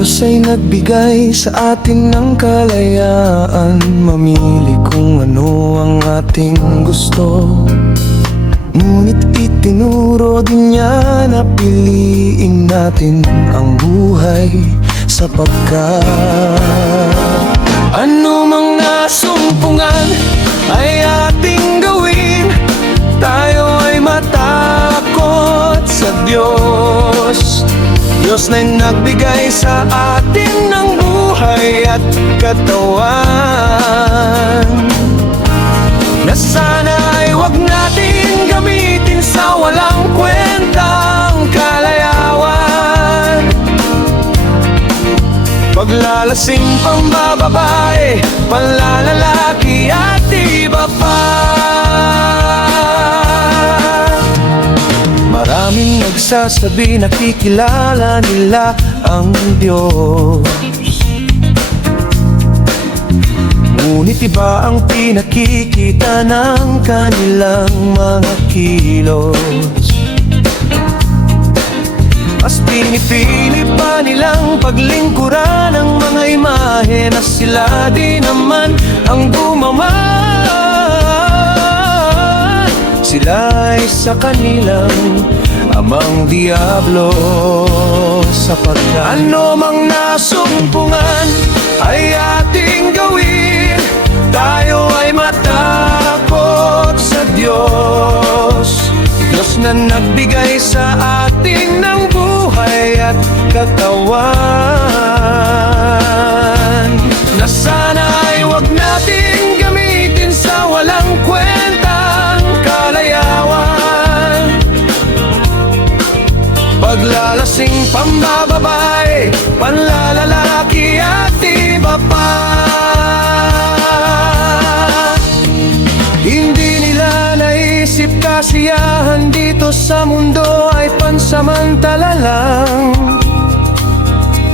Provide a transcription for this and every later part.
Diyos ay nagbigay sa atin ng kalayaan, mamili kung ano ang ating gusto. Ngunit itinuro din niya na piliin natin ang buhay sapagkat ano mang nasumpungan ay ating gawin. Tayo ay matakot sa Diyos. Diyos na nagbigay sa atin ng buhay at katawan, na sana ay huwag natin gamitin sa walang kwentang kalayawan. Paglalasing, pambababae, panlalalaki at iba pa. Maraming nagsasabi nakikilala nila ang Diyos, ngunit iba ang pinakikita ng kanilang mga kilos. Mas pinipili pa nilang paglingkuran ang mga imahe na sila di naman ang gumawa. Sila ay sa kanilang amang diablo, sapagkat ano mang nasumpungan ay ating gawin. Tayo ay matakot sa Diyos. Diyos na nagbigay sa atin ng buhay at katawan, na sana ay huwag natin gamitin sa walang kwentang kalayawan. Paglalasing, pambababae, panlalalaki at iba pa. Hindi nila naisip kasiyahan dito sa mundo ay pansamantala lang.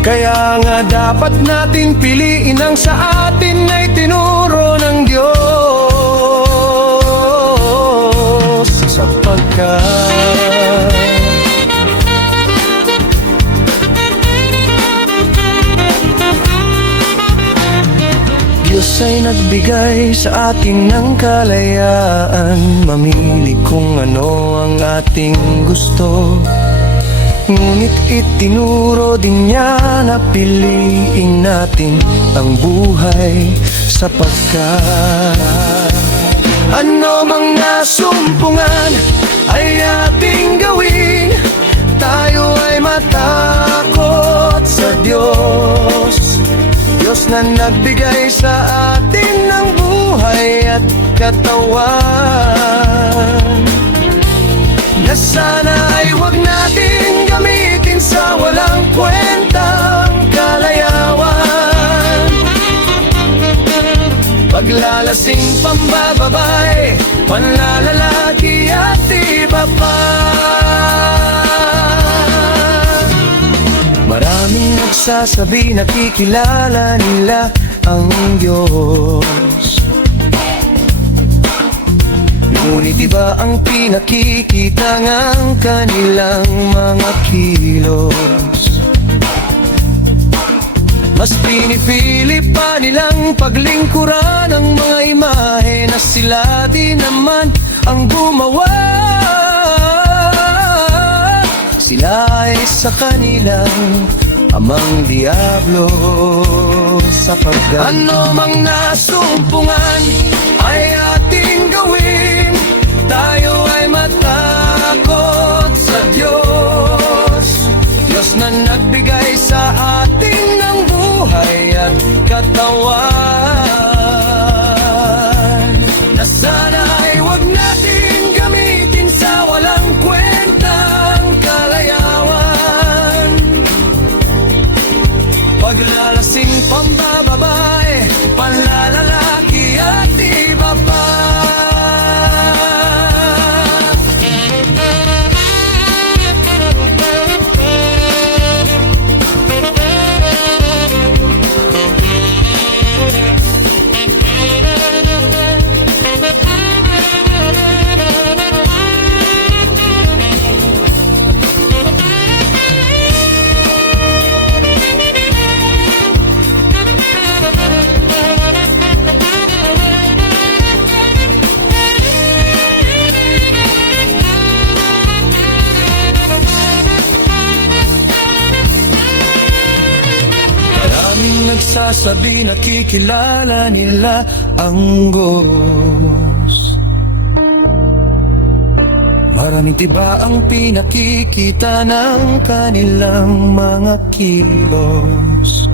Kaya nga dapat natin piliin ang sa atin ay tinuro ng Diyos, sapagkat Diyos ay nagbigay sa atin ng kalayaan, mamili kung ano ang ating gusto. Ngunit itinuro din niya na piliin natin ang buhay sapagkat ano mang nasumpungan ay ating gawin. Tayo ay matakot sa Diyos. Diyos na nagbigay sa atin ng buhay at katawan, na sana ay huwag natin gamitin sa walang kwentang kalayawan. Paglalasing, pambababae, panlalalaki at iba pa. Maraming nagsasabi nakikilala nila ang Diyos, ngunit iba ang pinakikita ng kanilang mga kilos. Mas pinipili pa nilang paglingkuran ang mga imahe na sila di naman ang gumawa. Sila ay sa kanilang amang diablo, sapagkat ano mang nasumpungan ay ating gawin. Tayo ay matakot sa Diyos. Diyos na nagbigay sa atin ng buhay at katawan, na sana ay huwag natin gamitin sa walang kwentang kalayawan. Paglalasing, pambababae, panlalalaki sa di nakikilala nila ang Diyos. Maraming tiba ang pinakikita ng kanilang mga kilos.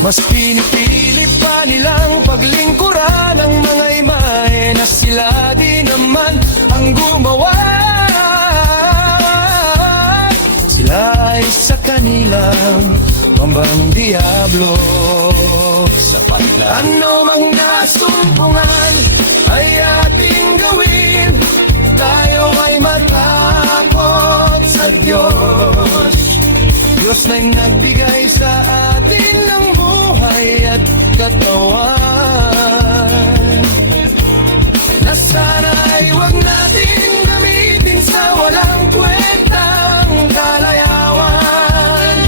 Mas pinipili pa nilang paglingkuran ang mga imahe na sila di naman ang gumawa. Sila ay sa kanilang mambang diablo. Sa kanila ano mang nasumpungan ay ating gawin. Tayo ay matakot sa Diyos. Diyos na'y nagbigay sa atin ng buhay at katawan, na sana ay huwag natin gamitin sa walang kwentang kalayawan.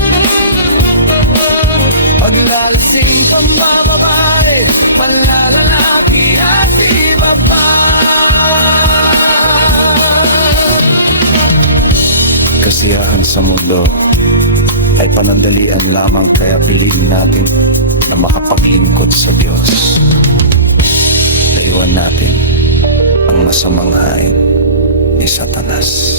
Paglalasing, pambababae, panlalalaki at iba pa. Kasiyahan sa mundo ay panandalian lamang, kaya piliin natin na makapaglingkod sa Diyos. Layuan natin ang masamang hain ni Satanas.